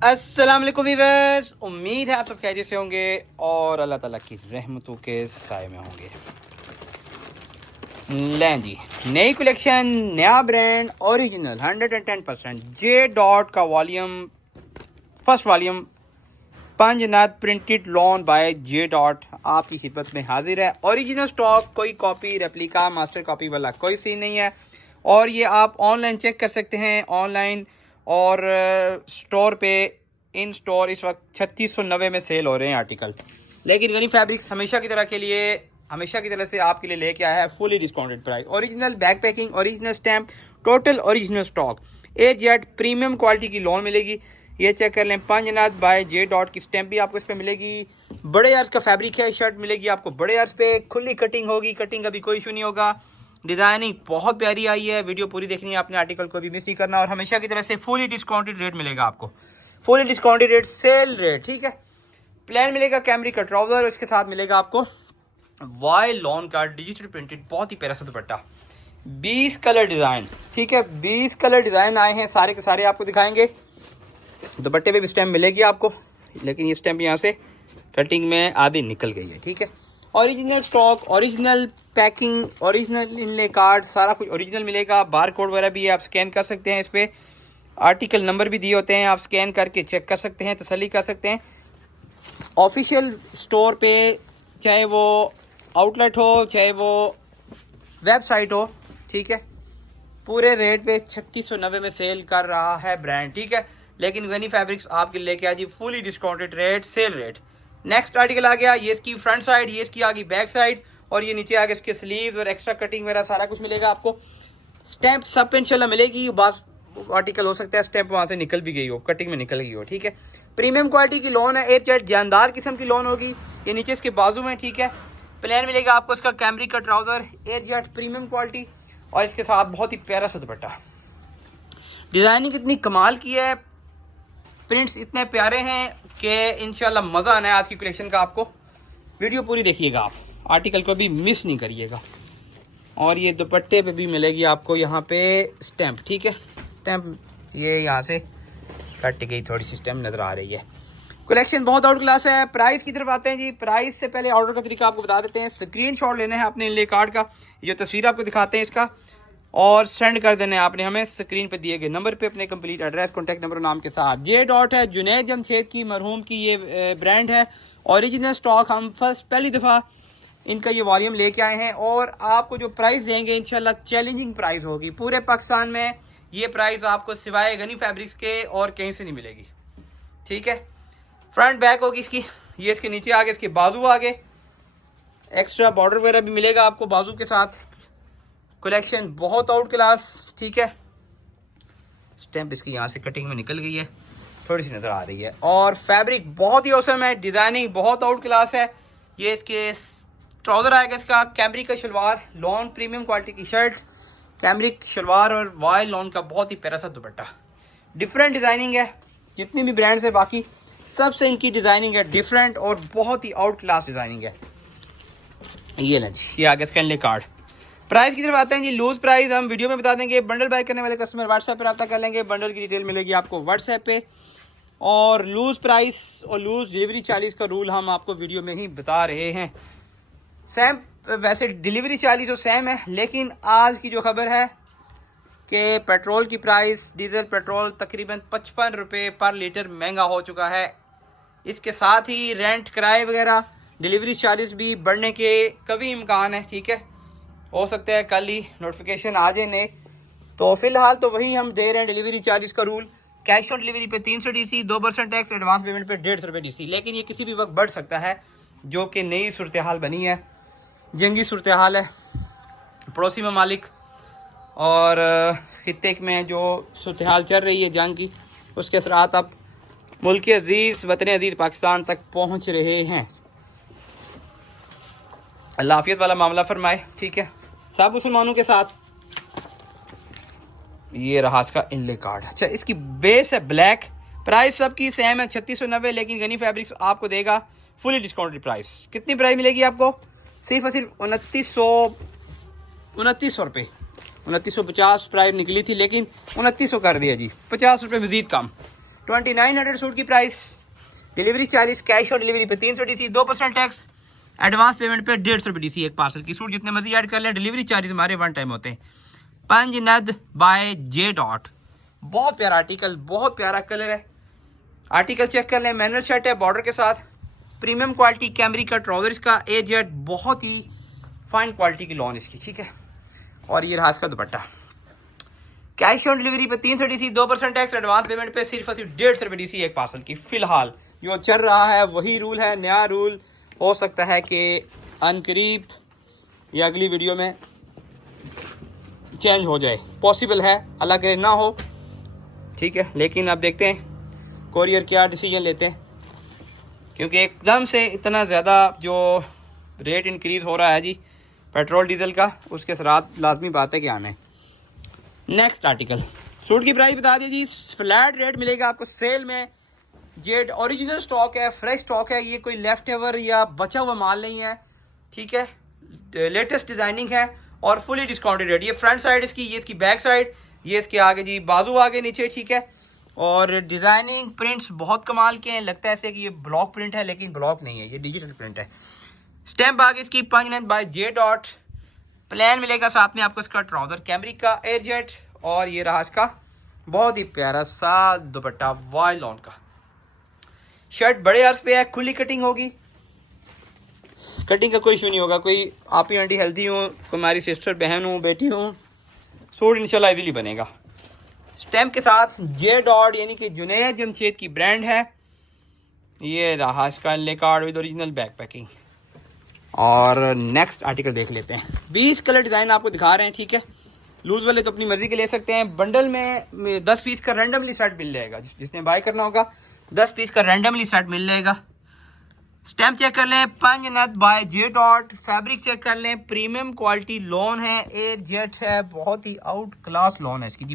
अस्सलाम वालेकुम वीवर्स, उम्मीद है आप सब खैरियत से होंगे और अल्लाह ताला की रहमतों के साए में होंगे। लें जी, नई कलेक्शन, नया ब्रांड, ओरिजिनल 110% जे डॉट का volume, first volume, Panjnad printed lawn by J dot आपकी खिदमत में हाजिर है। ओरिजिनल स्टॉक, कोई कॉपी, रेप्लिका, मास्टर कॉपी वाला कोई सीन नहीं है। और ये आप ऑनलाइन चेक कर सकते हैं, ऑनलाइन और स्टोर पे, इन स्टोर इस वक्त 3690 में सेल हो रहे हैं आर्टिकल। लेकिन गनी फैब्रिक्स हमेशा की तरह से आपके लिए लेके आया है fully discounted price. Original back packing, original stamp, total original stock, A Z premium quality की लोन मिलेगी। ये चेक कर लें, पंजनाद बाय जे डॉट की स्टैम्प भी आपको इस पर मिलेगी। बड़े अर्ज का फैब्रिक है, शर्ट मिलेगी आपको बड़े अर्ज पे, खुली कटिंग होगी, कटिंग का भी कोई इशू नहीं होगा। डिज़ाइनिंग बहुत प्यारी आई है, वीडियो पूरी देखनी है आपने, आर्टिकल को भी मिस नहीं करना। और हमेशा की तरह से फुली डिस्काउंटेड रेट मिलेगा आपको, fully discounted rate, sale rate, ठीक है। प्लान मिलेगा कैमरिक का ट्राउजर, इसके साथ मिलेगा आपको वाइल्ड लॉन का डिजिटल प्रिंटेड बहुत ही प्यारा सा दुपट्टा, 20 कलर डिज़ाइन, ठीक है। 20 कलर डिज़ाइन आए हैं, सारे के सारे आपको दिखाएंगे। दुपट्टे पे भी स्टैम्प मिलेगी आपको, लेकिन ये स्टैम्प यहाँ से कटिंग में आधी निकल गई है, ठीक है। Original stock, original packing, original inlay card, सारा कुछ ओरिजिनल मिलेगा। बार कोड वगैरह भी आप स्कैन कर सकते हैं, इस पर आर्टिकल नंबर भी दिए होते हैं, आप स्कैन करके चेक कर सकते हैं, तसल्ली कर सकते हैं। ऑफिशियल स्टोर पे, चाहे वो आउटलेट हो, चाहे वो वेबसाइट हो, ठीक है, पूरे रेट पे 3690 में सेल कर रहा है ब्रांड, ठीक है। लेकिन गनी फैब्रिक्स आपके लेके आ जी fully discounted rate, sale rate. Next article आ गया, ये इसकी फ्रंट साइड, ये इसकी आ गई बैक साइड, और ये नीचे आ गया इसके स्लीव्स और एक्स्ट्रा कटिंग वगैरह सारा कुछ मिलेगा आपको। स्टैम्प सब पे इंशाल्लाह मिलेगी। बात आर्टिकल हो सकता है स्टैम्प वहाँ से निकल भी गई हो, कटिंग में निकल गई हो, ठीक है। प्रीमियम क्वालिटी की लोन है, एयर जेट जानदार किस्म की लोन होगी। ये नीचे इसके बाजू में, ठीक है। प्लान मिलेगा आपको इसका कैमरिक का trouser, air jet premium quality, और इसके साथ बहुत ही प्यारा सा दुपट्टा। डिज़ाइनिंग इतनी कमाल की है, प्रिंट्स इतने प्यारे हैं कि इंशाल्लाह मज़ा आना है आज की कलेक्शन का आपको। वीडियो पूरी देखिएगा आप, आर्टिकल को भी मिस नहीं करिएगा। और ये दुपट्टे पे भी मिलेगी आपको यहाँ पे स्टैम्प, ठीक है। स्टैम्प ये यहाँ से कट गई, थोड़ी सी स्टैम्प नज़र आ रही है। कलेक्शन बहुत आउट क्लास है। प्राइस की तरफ आते हैं जी। प्राइस से पहले ऑर्डर का तरीका आपको बता देते हैं। स्क्रीनशॉट लेना है आपने इनले कार्ड का, जो तस्वीर आपको दिखाते हैं इसका, और सेंड कर देना है आपने हमें स्क्रीन पे दिए गए नंबर पे अपने कंप्लीट एड्रेस, कॉन्टैक्ट नंबर, नाम के साथ। जे डॉट है, जुनैद जमशेद की मरहूम की ये ब्रांड है। ओरिजिनल स्टॉक, हम पहली दफ़ा इनका ये वॉल्यूम लेके आए हैं, और आपको जो प्राइस देंगे इंशाल्लाह चैलेंजिंग प्राइस होगी। पूरे पाकिस्तान में ये प्राइस आपको सिवाय गनी फैब्रिक्स के और कहीं से नहीं मिलेगी, ठीक है। फ्रंट बैक होगी इसकी, ये इसके नीचे आगे, इसके बाजू आगे, एक्स्ट्रा बॉर्डर वगैरह भी मिलेगा आपको बाजू के साथ। कलेक्शन बहुत आउट क्लास, ठीक है। स्टैम्प इसकी यहाँ से कटिंग में निकल गई है, थोड़ी सी नज़र आ रही है, और फैब्रिक बहुत ही औसम है, डिज़ाइनिंग बहुत आउट क्लास है। ये इसके ट्राउज़र आएगा, इसका कैमरिक का शलवार, लॉन प्रीमियम क्वालिटी की शर्ट, कैमरिक शलवार, और वाइल्ड लॉन का बहुत ही प्यारा सा दुपट्टा। डिफरेंट डिज़ाइनिंग है, जितनी भी ब्रांड्स है बाकी सबसे इनकी डिज़ाइनिंग है डिफरेंट और बहुत ही आउट क्लास डिज़ाइनिंग है। ये ना जी, ये आगे स्कैनले कार्ड। प्राइस की तरफ आते हैं जी। लूज प्राइस हम वीडियो में बता देंगे। बंडल बाय करने वाले कस्टमर व्हाट्सएप पर रब्ता कर लेंगे, बंडल की डिटेल मिलेगी आपको व्हाट्सएप पे। और लूज प्राइस और लूज डिलीवरी चार्जेस का रूल हम आपको वीडियो में ही बता रहे हैं। सेम, वैसे डिलीवरी चार्जेस तो सेम है, लेकिन आज की जो खबर है कि पेट्रोल की प्राइस, डीजल पेट्रोल तकरीबन 55 रुपये पर लीटर महंगा हो चुका है। इसके साथ ही रेंट, किराए वगैरह, डिलीवरी चार्जेस भी बढ़ने के कभी इम्कान है, ठीक है। हो सकता है कल ही नोटिफिकेशन आ जाए नए, तो फ़िलहाल तो वही हम दे रहे हैं डिलीवरी चार्जेस का रूल। कैश ऑन डिलीवरी पे 300 DC, 2% टैक्स, एडवांस पेमेंट पे 150 रुपये DC। लेकिन ये किसी भी वक्त बढ़ सकता है, जो कि नई सूरत हाल बनी है, जंगी सूरत हाल है पड़ोसी ममालिक और खित्ते में जो सूरत हाल चल रही है जंग की, उसके असरात अब मुल्क अजीज़, वतन अजीज़ पाकिस्तान तक पहुँच रहे हैं। अल्लाह आफियत वाला मामला फरमाए, ठीक है, सब मुसलमानों के साथ। ये रहा इसका इनले कार्ड। अच्छा, इसकी बेस है ब्लैक, प्राइस सबकी सेम है 3690, लेकिन गनी फैब्रिक्स आपको देगा फुली डिस्काउंटेड प्राइस। कितनी प्राइस मिलेगी आपको? सिर्फ और सिर्फ 2900 रुपये। 2950 प्राइस निकली थी, लेकिन 2900 कर दिया जी, 50 रुपये मज़ीद कम। 2900 सूट की price. Delivery charges cash on delivery पे 300 DC, 2% टैक्स, एडवांस पेमेंट पे 150 रुपये DC एक पार्सल की। सूट जितने मर्जी ऐड कर लें, डिलीवरी चार्जेस हमारे वन टाइम होते हैं। पंजनद बाय जे डॉट, बहुत प्यारा आर्टिकल, बहुत प्यारा कलर है। आर्टिकल चेक कर लें, मैनुअल शर्ट है बॉर्डर के साथ, प्रीमियम क्वालिटी कैमरी का ट्राउजर इसका, ए जेट, बहुत ही फाइन क्वालिटी की लॉन इसकी, ठीक है। और ये रहा इसका दुपट्टा। कैश ऑन डिलीवरी पे 300 DC, 2% टैक्स, एडवांस पेमेंट पे सिर्फ और सिर्फ 150 रुपये DC एक पार्सल की। फिलहाल जो चल रहा है वही रूल है, नया रूल हो सकता है कि अनकरीब या अगली वीडियो में चेंज हो जाए, पॉसिबल है, अल्लाह करे ना हो, ठीक है। लेकिन अब देखते हैं कोरियर क्या डिसीजन लेते हैं, क्योंकि एकदम से इतना ज़्यादा जो रेट इंक्रीज़ हो रहा है जी पेट्रोल डीजल का, उसके साथ लाजमी बात है कि आना है। नेक्स्ट आर्टिकल, सूट की प्राइस बता दीजिए जी, फ्लैट रेट मिलेगा आपको सेल में। जेड ओरिजिनल स्टॉक है, फ्रेश स्टॉक है, ये कोई लेफ्ट ओवर या बचा हुआ माल नहीं है, ठीक है। लेटेस्ट डिज़ाइनिंग है और फुली डिस्काउंटेड रेट। ये फ्रंट साइड इसकी, ये इसकी बैक साइड, ये इसके आगे जी बाजू आगे नीचे, ठीक है। और डिज़ाइनिंग प्रिंट्स बहुत कमाल के हैं, लगता है ऐसे कि ये ब्लॉक प्रिंट है, लेकिन ब्लॉक नहीं है, ये डिजिटल प्रिंट है। स्टैम्प आगे इसकी पंजनद बाय जे डॉट, प्लान मिलेगा साथ में आपको इसका ट्राउजर कैमरी का एयर जेट, और ये रहा इसका बहुत ही प्यारा सा दुपट्टा वाइल्ड लॉन का। शर्ट बड़े अर्ज पे है, खुली कटिंग होगी, कटिंग का कोई इशू नहीं होगा। कोई आप ही आंटी हेल्दी हो, कोई हमारी सिस्टर बहन हो, बेटी हो, सूट इंशाल्लाह इजीली बनेगा। स्टैम्प के साथ जे डॉट यानी कि जुनैद जमशेद की ब्रांड है। ये रहा इसका ले card with original back packing. और नेक्स्ट आर्टिकल देख लेते हैं। 20 कलर डिज़ाइन आपको दिखा रहे हैं, ठीक है। लूज़ वाले तो अपनी मर्जी के ले सकते हैं। बंडल में 10 पीस का रैंडमली सेट मिल जाएगा, जिसने बाय करना होगा 10 पीस का रैंडमली सेट मिल जाएगा। स्टैम्प चेक कर लें, Panjnad by J dot. Fabric check कर लें, प्रीमियम क्वालिटी लॉन है, एयर जेट है, बहुत ही आउट क्लास लॉन है इसकी जी,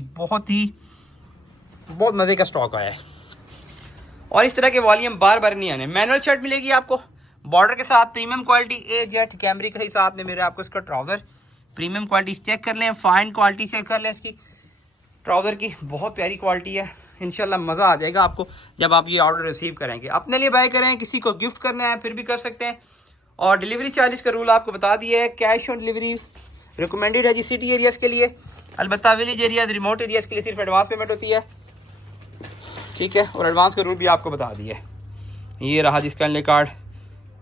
बहुत मज़े का स्टॉक आया है। और इस तरह के वॉल्यूम बार बार नहीं आने। मैनुअल शर्ट मिलेगी आपको बॉर्डर के साथ, premium quality, air jet cambric के हिसाब में मेरे आपको इसका ट्राउज़र प्रीमियम क्वालिटी चेक कर लें, फाइन क्वालिटी चेक कर लें इसकी ट्राउज़र की, बहुत प्यारी क्वालिटी है। इंशाल्लाह मज़ा आ जाएगा आपको जब आप ये ऑर्डर रिसीव करेंगे। अपने लिए बाय करें, किसी को गिफ्ट करना है फिर भी कर सकते हैं। और डिलीवरी चार्जेस का रूल आपको बता दिया है, कैश ऑन डिलीवरी रिकमेंडेड है जी सिटी एरियाज़ के लिए। अलबत्ता विलेज एरियाज, रिमोट एरियाज़ के लिए सिर्फ एडवांस पेमेंट होती है, ठीक है। और एडवांस का रूल भी आपको बता दिया है। ये रहा जिसका ले card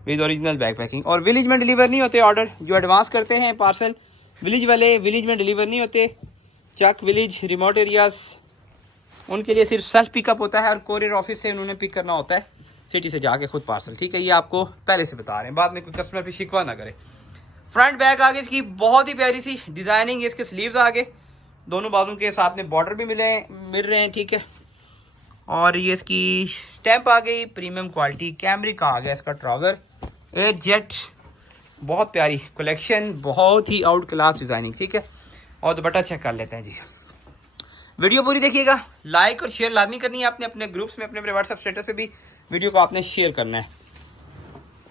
with original back packing. और विलेज में डिलीवर नहीं होते ऑर्डर, जो एडवांस करते हैं पार्सल विलेज वाले, विलेज में डिलीवर नहीं होते। चक विलेज, रिमोट एरियाज़, उनके लिए सिर्फ सेल्फ पिकअप होता है और कोरियर ऑफिस से उन्होंने पिक करना होता है, सिटी से जाके खुद पार्सल, ठीक है। ये आपको पहले से बता रहे हैं, बाद में कोई कस्टमर भी शिकवा ना करे। फ्रंट बैक आगे इसकी बहुत ही प्यारी सी डिज़ाइनिंग है, इसके स्लीव्स आगे दोनों बाजू के साथ में बॉर्डर भी मिल रहे हैं, ठीक है। और ये इसकी स्टैम्प आ गई, प्रीमियम क्वालिटी कैमरी का आ गया इसका ट्राउज़र, एयर जेट, बहुत प्यारी कलेक्शन, बहुत ही आउट क्लास डिज़ाइनिंग, ठीक है। और दुपट्टा चेक कर लेते हैं जी। वीडियो पूरी देखिएगा, लाइक और शेयर लाजमी करनी है आपने अपने ग्रुप्स में, अपने व्हाट्सएप स्टेटस पे भी वीडियो को आपने शेयर करना है।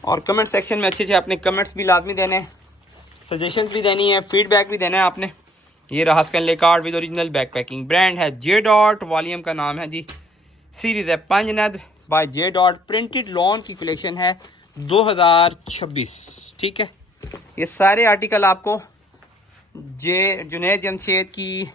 और कमेंट सेक्शन में अच्छे अपने कमेंट्स भी लाजमी देने हैं, सजेशंस भी देनी है, फीडबैक भी देना है आपने। ये रहा स्कैनले card with original back packing. Brand है जे डॉट, वॉल्यूम का नाम है जी, सीरीज़ है Panjnad by J dot. Printed lawn की कलेक्शन है 2026, ठीक है। ये सारे आर्टिकल आपको जुनैद जमशेद की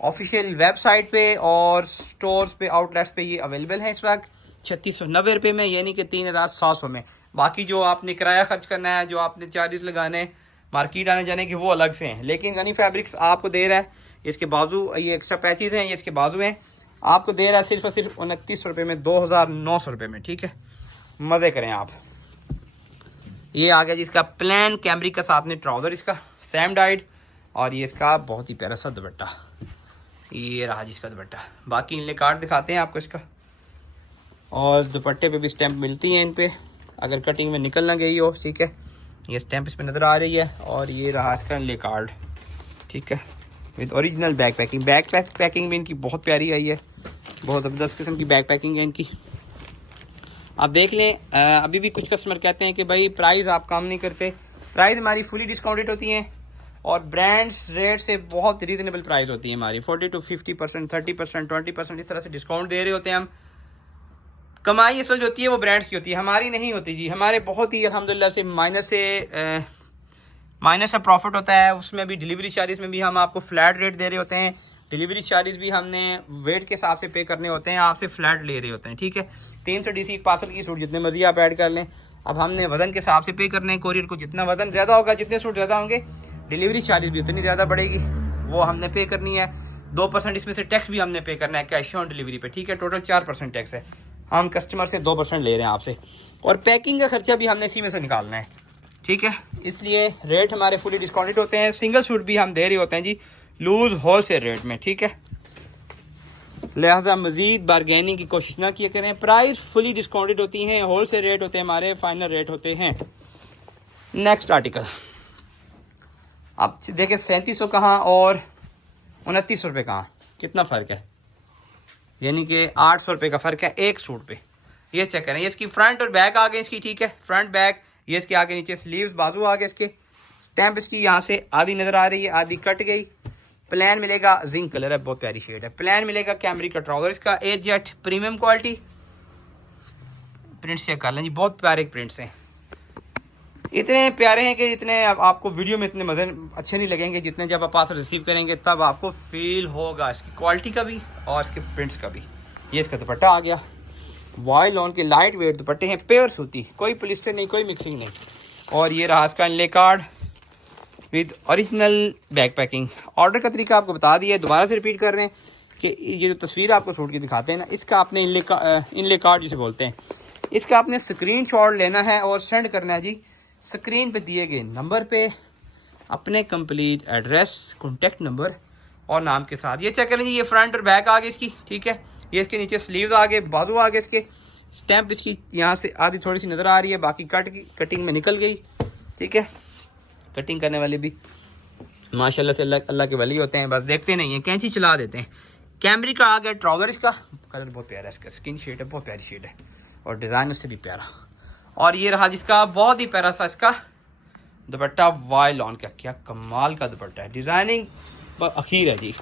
ऑफिशियल वेबसाइट पे और स्टोर्स पे, आउटलेट्स पे ये अवेलेबल है इस वक्त 3690 रुपये में, यानी कि 3700 में। बाकी जो आपने किराया खर्च करना है, जो आपने चार्जेस लगाने हैं मार्केट आने जाने के, वो अलग से हैं। लेकिन गनी फैब्रिक्स आपको दे रहा है, इसके बाजू ये एक्स्ट्रा पैचेज हैं, ये इसके बाजू हैं, आपको दे रहा है सिर्फ और सिर्फ 2900 रुपये में, 2900 रुपये में, ठीक है। मज़े करें आप। ये आ गया जी इसका प्लान कैमरी का साथ में ट्राउज़र इसका सैम डाइड, और ये इसका बहुत ही प्यारा सा दुपट्टा, ये रहा जिसका दुपट्टा। बाकी इनले कार्ड दिखाते हैं आपको इसका, और दुपट्टे पे भी स्टैंप मिलती हैं इन पे, अगर कटिंग में निकल ना गई हो, ठीक है। ये स्टैंप इस पे नज़र आ रही है। और ये रहा इसका इनले कार्ड, ठीक है, with original back packing. Back packing भी इनकी बहुत प्यारी आई है, बहुत ज़बरदस्त किस्म की बैक पैकिंग है इनकी। आप देख लें, अभी भी कुछ कस्टमर कहते हैं कि भाई प्राइस आप कम नहीं करते। प्राइस हमारी फुली डिस्काउंटेड होती हैं और ब्रांड्स रेट से बहुत रीजनेबल प्राइस होती है हमारी। 40 to 50%, 30%, 20% इस तरह से डिस्काउंट दे रहे होते हैं हम। कमाई असल जो होती है वो ब्रांड्स की होती है, हमारी नहीं होती जी। हमारे बहुत ही अल्हम्दुलिल्लाह से माइनस से प्रॉफिट होता है। उसमें भी डिलीवरी चार्जेस में भी हम आपको फ्लैट रेट दे रहे होते हैं। डिलीवरी चार्जेस भी हमने वेट के हिसाब से पे करने होते हैं, आपसे फ्लैट ले रहे होते हैं, ठीक है। 300 DC पार्सल की सूट जितने मर्जी आप ऐड कर लें। अब हमने वजन के हिसाब से पे करने हैं कोरियर को, जितना वजन ज़्यादा होगा, जितने सूट ज़्यादा होंगे, डिलीवरी चार्जेस भी उतनी ज़्यादा बढ़ेगी, वो हमने पे करनी है। 2% इसमें से टैक्स भी हमने पे करना है कैश ऑन डिलीवरी पे, ठीक है। टोटल 4% टैक्स है, हम कस्टमर से 2% ले रहे हैं आपसे। और पैकिंग का खर्चा भी हमने इसी में से निकालना है, ठीक है। इसलिए रेट हमारे फुली डिस्काउंटेड होते हैं। सिंगल सूट भी हम दे रहे होते हैं जी लूज होलसेल रेट में, ठीक है। लिहाजा मज़ीद बारगेनिंग की कोशिश ना किया करें। प्राइस फुली डिस्काउंटेड होती हैं, होलसेल रेट होते हैं हमारे, फाइनल रेट होते हैं। नेक्स्ट आर्टिकल आप देखें, 3700 कहाँ और 2900 रुपये कहाँ, कितना फ़र्क है, यानी कि 800 रुपये का फ़र्क है एक सूट पे। ये चेक करें, ये इसकी फ्रंट और बैक आ गए इसकी, ठीक है। फ्रंट बैक, ये इसके आगे नीचे स्लीव्स बाजू आ गए इसके। स्टैम्प इसकी यहाँ से आधी नज़र आ रही है, आधी कट गई। प्लान मिलेगा, जिंक कलर है, बहुत प्यारी शेड है। प्लान मिलेगा कैमरिक का ट्राउजर, इसका air jet premium quality. Prints check कर लें जी, बहुत प्यारे प्रिंट्स हैं, इतने प्यारे हैं कि जितने आपको वीडियो में इतने मज़े अच्छे नहीं लगेंगे, जितने जब आप पास रिसीव करेंगे तब आपको फील होगा इसकी क्वालिटी का भी और इसके प्रिंट्स का भी। ये इसका दुपट्टा आ गया, वाइल लॉन के लाइट वेट दुपट्टे हैं, पेयर सूती, कोई पॉलिस्टर नहीं, कोई मिक्सिंग नहीं। और ये रहा इसका inlay card with original back packing. Order का तरीका आपको बता दिया है, दोबारा से रिपीट कर रहे हैं कि ये जो तस्वीर आपको सूट की दिखाते हैं ना, इसका आपने इनले कार्ड जिसे बोलते हैं, इसका आपने स्क्रीनशॉट लेना है और सेंड करना है जी स्क्रीन पे दिए गए नंबर पे अपने कंप्लीट एड्रेस, कॉन्टेक्ट नंबर और नाम के साथ। ये चेक करें जी, ये फ्रंट और बैक आ गई इसकी, ठीक है। ये इसके नीचे स्लीव्स आ गए, बाजू आ गए इसके। स्टैम्प इसकी यहाँ से आधी थोड़ी सी नज़र आ रही है, बाकी कटिंग में निकल गई, ठीक है। कटिंग करने वाले भी माशाल्लाह से अल्लाह के वली होते हैं, बस देखते नहीं हैं, कैंची चला देते हैं। कैमरिक का आ गया ट्राउजर, इसका कलर बहुत प्यारा है, इसका स्किन शेड है, बहुत प्यारी शेड है और डिज़ाइन उससे भी प्यारा। और ये रहा जिसका बहुत ही प्यारा सा इसका दुपट्टा, वाइल ऑन का, क्या कमाल का दुपट्टा है, डिज़ाइनिंग अखीर है जी।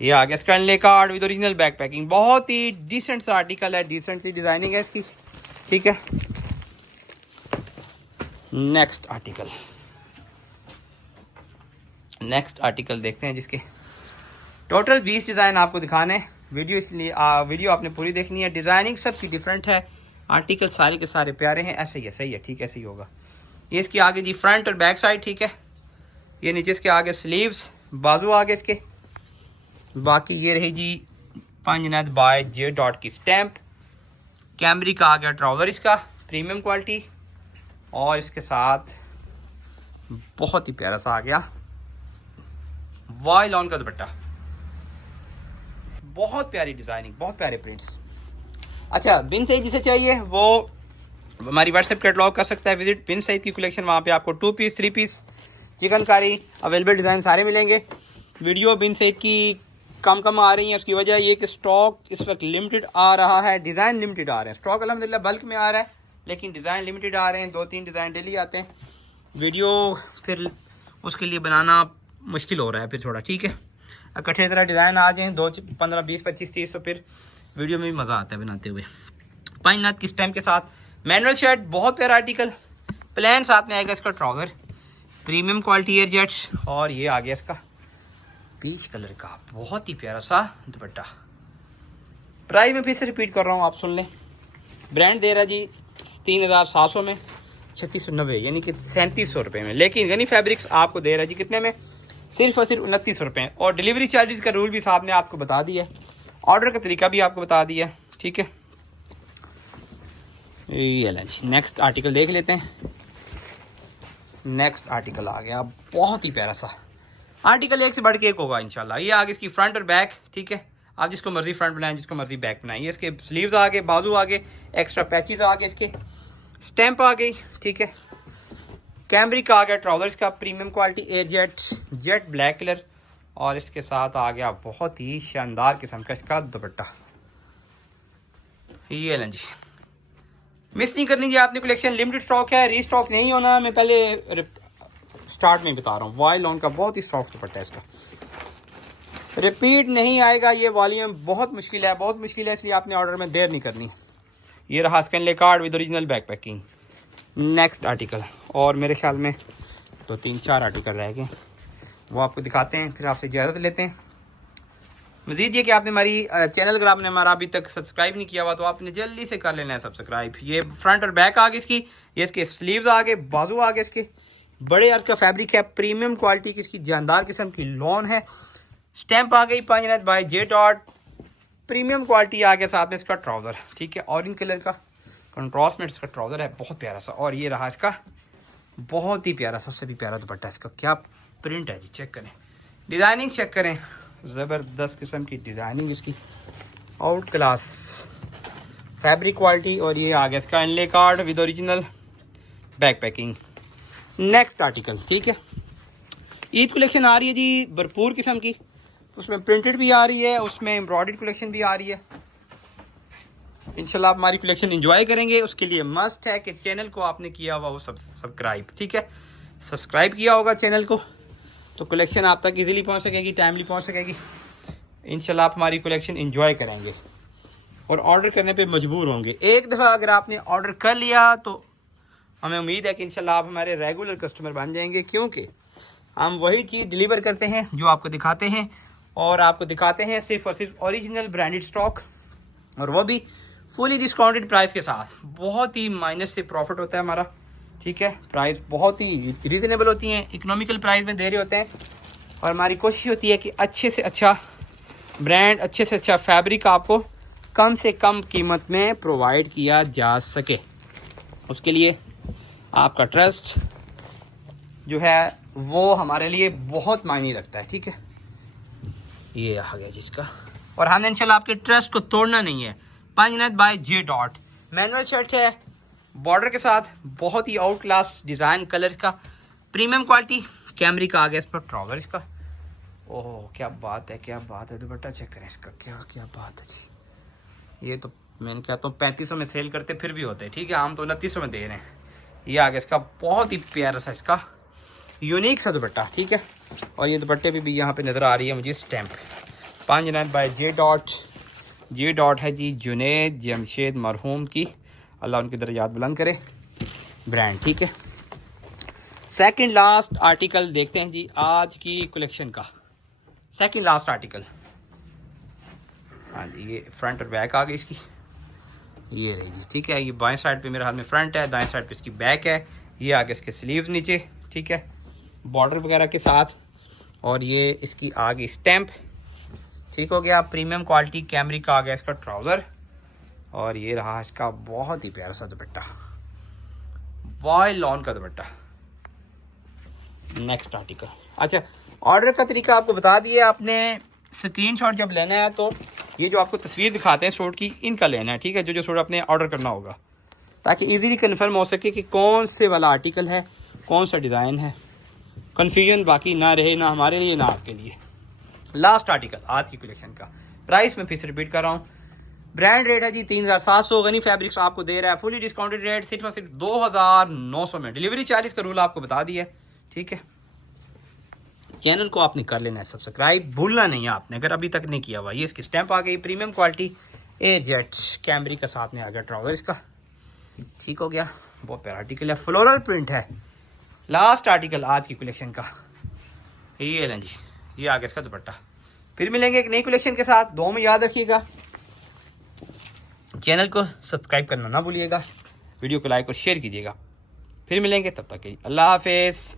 ये आ गया इसका inlay card with original back packing, बहुत ही डिसेंट सा आर्टिकल है, डिसेंट सी डिज़ाइनिंग है इसकी, ठीक है। नेक्स्ट आर्टिकल देखते हैं, जिसके टोटल 20 डिज़ाइन आपको दिखाने हैं। वीडियो इसलिए वीडियो आपने पूरी देखनी है, डिज़ाइनिंग सबकी डिफरेंट है, आर्टिकल सारे के सारे प्यारे हैं। ऐसे ही है, सही है, ठीक है, ऐसे ही होगा। ये इसके आगे जी फ्रंट और बैक साइड, ठीक है। ये नीचे इसके आगे स्लीव्स, बाजू आगे इसके। बाकी ये रही जी पंजनद बाय जे डॉट की स्टैम्प। कैमरिक का आ गया ट्राउज़र इसका प्रीमियम क्वालिटी, और इसके साथ बहुत ही प्यारा सा आ गया वाइल ऑन का दुपट्टा, बहुत प्यारी डिज़ाइनिंग, बहुत प्यारे प्रिंट्स। अच्छा, बिन सईद जिसे चाहिए वो हमारी व्हाट्सएप कैटलॉग कर सकता है विजिट। बिन सईद की कलेक्शन, वहाँ पे आपको 2 piece 3 piece chikankari available design सारे मिलेंगे। वीडियो बिन सईद की कम आ रही है, उसकी वजह ये कि स्टॉक इस वक्त लिमिटेड आ रहा है, डिज़ाइन लिमिटेड आ रहे हैं। स्टॉक अल्हम्दुलिल्लाह बल्क में आ रहा है, लेकिन डिज़ाइन लिमिटेड आ रहे हैं, 2-3 डिज़ाइन डेली आते हैं। वीडियो फिर उसके लिए बनाना मुश्किल हो रहा है फिर थोड़ा, ठीक है। इकट्ठे तरह डिज़ाइन आ जाएँ 2, 15, 20, 25, 30, तो फिर वीडियो में भी मज़ा आता है बनाते हुए। पाइनाट की स्टैम्प के साथ मैनुअल शर्ट, बहुत प्यारा आर्टिकल। प्लान साथ में आएगा इसका trouser, premium quality air jets. और ये आ गया इसका पीच कलर का बहुत ही प्यारा सा दुपट्टा। प्राइस में फिर से रिपीट कर रहा हूँ, आप सुन लें। ब्रांड दे रहा जी 3700 में, 3690 यानी कि 3700 रुपये में। लेकिन गनी फैब्रिक्स आपको दे रहा जी कितने में, सिर्फ और सिर्फ 2900 रुपये। और डिलीवरी चार्जेस का रूल भी साहब ने आपको बता दिया है, ऑर्डर का तरीका भी आपको बता दिया है, ठीक है। ये नेक्स्ट आर्टिकल देख लेते हैं। नेक्स्ट आर्टिकल आ गया बहुत ही प्यारा सा आर्टिकल, एक से बढ़ के एक होगा इंशाल्लाह। ये आगे इसकी फ्रंट और बैक, ठीक है। आप जिसको मर्जी फ्रंट बनाएं, जिसको मर्जी बैक बनाएं। ये इसके स्लीव्स आ गए, बाजू आ गए, एक्स्ट्रा पैचेस आ गए, इसके स्टैम्प आ गई, ठीक है। कैमरिक आ गया ट्राउजर इसका premium quality air jet black colour. और इसके साथ आ गया बहुत ही शानदार किस्म का इसका दुपट्टा। ये लें जी, मिस नहीं करनी जी आपने कलेक्शन, लिमिटेड स्टॉक है, रीस्टॉक नहीं होना। मैं पहले स्टार्ट में बता रहा हूँ, वाई लॉन का बहुत ही सॉफ्ट दुपट्टा है इसका, रिपीट नहीं आएगा ये वॉल्यूम, बहुत मुश्किल है, बहुत मुश्किल है, इसलिए आपने ऑर्डर में देर नहीं करनी। ये रहा स्कैनले card with original back packing. Next article, और मेरे ख्याल में तो 3-4 आर्टिकल रह गए, वो आपको दिखाते हैं, फिर आपसे इजाज़त लेते हैं। मज़ीद ये कि आपने हमारी चैनल अगर आपने हमारा अभी तक सब्सक्राइब नहीं किया हुआ तो आपने जल्दी से कर लेना है सब्सक्राइब। ये फ्रंट और बैक आ गए इसकी, ये इसके स्लीव्स आ गए, बाजू आ गए इसके, बड़े अर्ज का फैब्रिक है, प्रीमियम क्वालिटी की इसकी जानदार किस्म की लॉन है, स्टैंप आ गई Panjnad by J dot, premium quality आ गया, साथ में इसका ट्राउज़र, ठीक है, ऑरेंज कलर का कंट्रास्ट में इसका ट्राउज़र है, बहुत प्यारा सा। और ये रहा इसका बहुत ही प्यारा, सबसे भी प्यारा दुपट्टा इसका, क्या प्रिंट है जी, चेक करें, डिज़ाइनिंग चेक करें, ज़बरदस्त किस्म की डिज़ाइनिंग इसकी, आउट क्लास फैब्रिक क्वालिटी। और ये आ गया इसका inlay card with original back packing. Next article, ठीक है, ईद कलेक्शन आ रही है जी भरपूर किस्म की, उसमें प्रिंटेड भी आ रही है, उसमें एम्ब्रॉयडर्ड कलेक्शन भी आ रही है। इंशाल्लाह आप हमारी कलेक्शन एंजॉय करेंगे, उसके लिए मस्ट है कि चैनल को आपने किया हुआ वो सब्सक्राइब, ठीक है, सब्सक्राइब किया होगा चैनल को तो कलेक्शन आप तक इजीली पहुंच सकेगी, टाइमली पहुंच सकेगी। इंशाल्लाह आप हमारी कलेक्शन एंजॉय करेंगे और ऑर्डर करने पे मजबूर होंगे। एक दफ़ा अगर आपने ऑर्डर कर लिया तो हमें उम्मीद है कि इंशाल्लाह आप हमारे रेगुलर कस्टमर बन जाएंगे, क्योंकि हम वही चीज़ डिलीवर करते हैं जो आपको दिखाते हैं, और आपको दिखाते हैं सिर्फ और सिर्फ ओरिजिनल ब्रांडेड स्टॉक, और वो भी फुली डिस्काउंटेड प्राइस के साथ। बहुत ही माइनस से प्रॉफिट होता है हमारा, ठीक है, प्राइस बहुत ही रीज़नेबल होती हैं, इकोनॉमिकल प्राइस में दे रहे होते हैं, और हमारी कोशिश होती है कि अच्छे से अच्छा ब्रांड, अच्छे से अच्छा फैब्रिक आपको कम से कम कीमत में प्रोवाइड किया जा सके। उसके लिए आपका ट्रस्ट जो है वो हमारे लिए बहुत मायने रखता है, ठीक है। ये आ गया जिसका, और हमने इंशाल्लाह आपके ट्रस्ट को तोड़ना नहीं है। Panjnad by J dot, manual shirt है बॉर्डर के साथ, बहुत ही आउट क्लास डिज़ाइन, कलर्स का प्रीमियम क्वालिटी, कैमरी का आ गया इस पर ट्राउज़र इसका। ओह क्या बात है, क्या बात है, दुपट्टा चेक करें इसका, क्या क्या बात है जी। ये तो मैंने कहता हूँ 3500 में सेल करते फिर भी होते हैं, ठीक है, हम तो 2900 में दे रहे हैं। ये आ गया इसका बहुत ही प्यारा सा इसका यूनिक सा दुपट्टा, ठीक है, और ये दुपट्टे भी यहाँ पे नज़र आ रही है मुझे stamp, Panjnad by J dot. J dot है जी जुनैद जमशेद मरहूम की, अल्लाह उनकी दर्जात बुलंद करे, ब्रांड, ठीक है। सेकंड लास्ट आर्टिकल देखते हैं जी आज की कलेक्शन का, सेकंड लास्ट आर्टिकल। हाँ जी, ये फ्रंट और बैक आ गई इसकी, ये रही जी, ठीक है, ये बाएं साइड पे मेरे हाथ में फ्रंट है, दाएं साइड पे इसकी बैक है, ये आगे इसके स्लीव्स नीचे, ठीक है, बॉर्डर वगैरह के साथ, और ये इसकी आगे स्टैंप, ठीक हो गया, प्रीमियम क्वालिटी कैमरी का आ गया इसका ट्राउज़र, और ये रहा इसका बहुत ही प्यारा सा दुपट्टा, वाई लॉन का दुपट्टा। नेक्स्ट आर्टिकल, अच्छा ऑर्डर का तरीका आपको बता दिया, आपने स्क्रीनशॉट जब लेना है तो ये जो आपको तस्वीर दिखाते हैं सूट की, इनका लेना है, ठीक है, जो सूट आपने ऑर्डर करना होगा, ताकि इजीली कंफर्म हो सके कि कौन से वाला आर्टिकल है, कौन सा डिज़ाइन है, कन्फ्यूजन बाकी ना रहे, ना हमारे लिए ना आपके लिए। लास्ट आर्टिकल आज की कलेक्शन का, प्राइस में फिर से रिपीट कर रहा हूँ, ब्रांड रेट है जी 3700, गनी फैब्रिक्स आपको दे रहा है फुली डिस्काउंटेड रेट सिर्फ और सिर्फ 2900 में, डिलीवरी चार्जेस का रूल आपको बता दिया, ठीक है। चैनल को आपने कर लेना है सब्सक्राइब, भूलना नहीं है आपने अगर अभी तक नहीं किया हुआ। ये इसकी स्टैंप आ गई, premium quality air jet cambric का साथ में आ गया ट्राउज़र इसका, ठीक हो गया, बहुत प्यारा आर्टिकल है, फ्लोरल प्रिंट है। लास्ट आर्टिकल आज की कलेक्शन का, ये लें जी, ये आ गया इसका दुपट्टा। फिर मिलेंगे एक नई कलेक्शन के साथ, दो में याद रखिएगा चैनल को सब्सक्राइब करना ना भूलिएगा, वीडियो को लाइक और शेयर कीजिएगा। फिर मिलेंगे, तब तक के लिए अल्लाह हाफिज़।